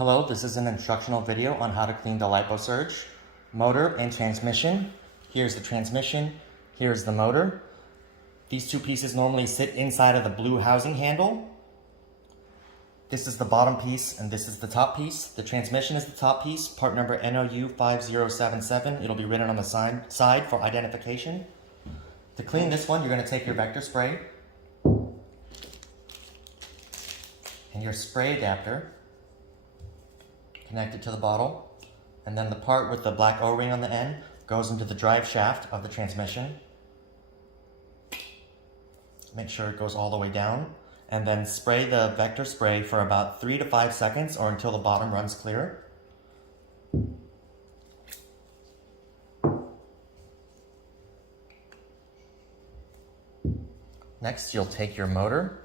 Hello, this is an instructional video on how to clean the Liposurg motor and transmission. Here's the transmission, here's the motor. These two pieces normally sit inside of the blue housing handle. This is the bottom piece and this is the top piece. The transmission is the top piece, part number NOU 5077. It'll be written on the side for identification. To clean this one, you're going to take your vector spray and your spray adapter, connect it to the bottle, and then the part with the black O-ring on the end goes into the drive shaft of the transmission. Make sure it goes all the way down, and then spray the vector spray for about 3 to 5 seconds or until the bottom runs clear. Next, you'll take your motor,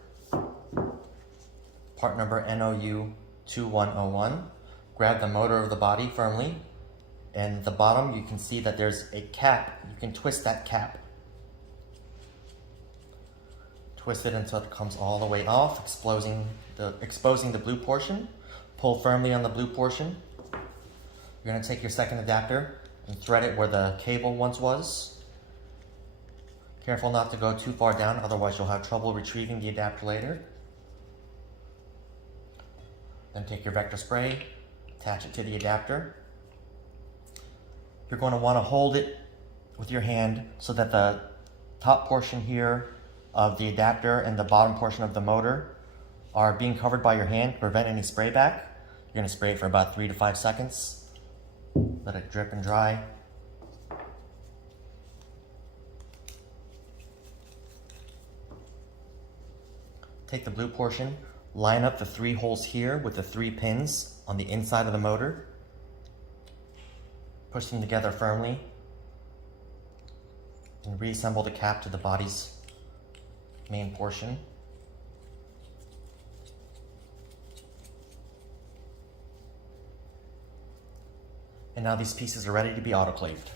part number NOU 2101. Grab the motor of the body firmly, and the bottom you can see that there's a cap. You can twist that cap. Twist it until it comes all the way off, exposing the blue portion. Pull firmly on the blue portion. You're going to take your second adapter and thread it where the cable once was. Careful not to go too far down, otherwise you'll have trouble retrieving the adapter later. Then take your vector spray, attach it to the adapter. You're going to want to hold it with your hand so that the top portion here of the adapter and the bottom portion of the motor are being covered by your hand to prevent any spray back. You're going to spray it for about 3 to 5 seconds. Let it drip and dry. Take the blue portion, line up the 3 holes here with the 3 pins on the inside of the motor. Push them together firmly and reassemble the cap to the body's main portion. And now these pieces are ready to be autoclaved.